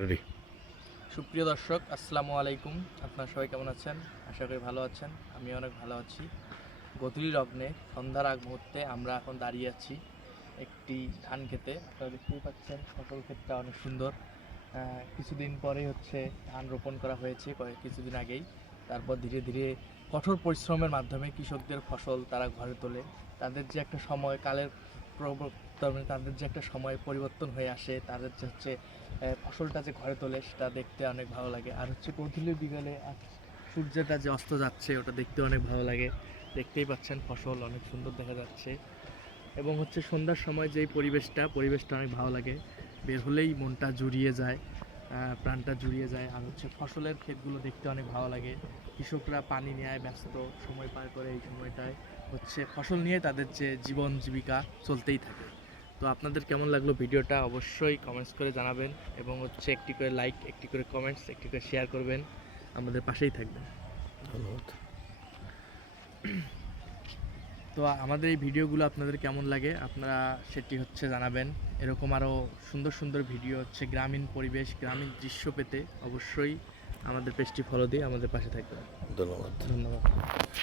Ready. সুপ্রিয় দর্শক, আসসালামু আলাইকুম। আপনারা সবাই কেমন আছেন? আশা করি ভালো আছেন। আমি অনেক ভালো আছি। গধূলি লগ্নে সন্ধ্যার আগ মুহূর্তে আমরা এখন দাঁড়িয়ে আছি একটি ধান খেতে। আপনারা দেখতেই পাচ্ছেন ফসল ক্ষেতটা অনেক সুন্দর। কিছুদিন পরেই হচ্ছে ধান রোপণ করা হয়েছে কিছুদিন আগেই। তারপর ধীরে ধীরে কঠোর পরিশ্রমের মাধ্যমে কৃষকদের ফসল তারা ঘরে তোলে। তাদের যে একটা সময় কালের প্রবর্তনে তাদের যে একটা সময় পরিবর্তন হয়ে আসে, তাদের যে হচ্ছে ফসলটা যে ঘরে তোলে সেটা দেখতে অনেক ভালো লাগে। আর হচ্ছে গধূলি বিকালে সূর্যটা যে অস্ত যাচ্ছে ওটা দেখতে অনেক ভালো লাগে। দেখতেই পাচ্ছেন ফসল অনেক সুন্দর দেখা যাচ্ছে। এবং হচ্ছে সন্ধ্যার সময় যেই পরিবেশটা অনেক ভালো লাগে। বের হলেই মনটা জুড়িয়ে যায়, প্রাণটা জুড়িয়ে যায়। আর হচ্ছে ফসলের ক্ষেতগুলো দেখতে অনেক ভালো লাগে। কৃষকরা পানি নেয় ব্যস্ত সময় পার করে এই সময়টায় হচ্ছে ফসল নিয়ে তাদের যে জীবন জীবিকা চলতেই থাকে। তো আপনাদের কেমন লাগলো ভিডিওটা অবশ্যই কমেন্টস করে জানাবেন, এবং হচ্ছে একটি করে লাইক, একটি করে কমেন্টস, একটি করে শেয়ার করবেন। আমাদের পাশেই থাকবেন। ধন্যবাদ। তো আমাদের এই ভিডিওগুলো আপনাদের কেমন লাগে আপনারা সেটি হচ্ছে জানাবেন। এরকম আরও সুন্দর সুন্দর ভিডিও হচ্ছে গ্রামীণ পরিবেশ, গ্রামীণ দৃশ্য পেতে অবশ্যই আমাদের পেজটি ফলো দিয়ে আমাদের পাশে থাকবেন। ধন্যবাদ। ধন্যবাদ।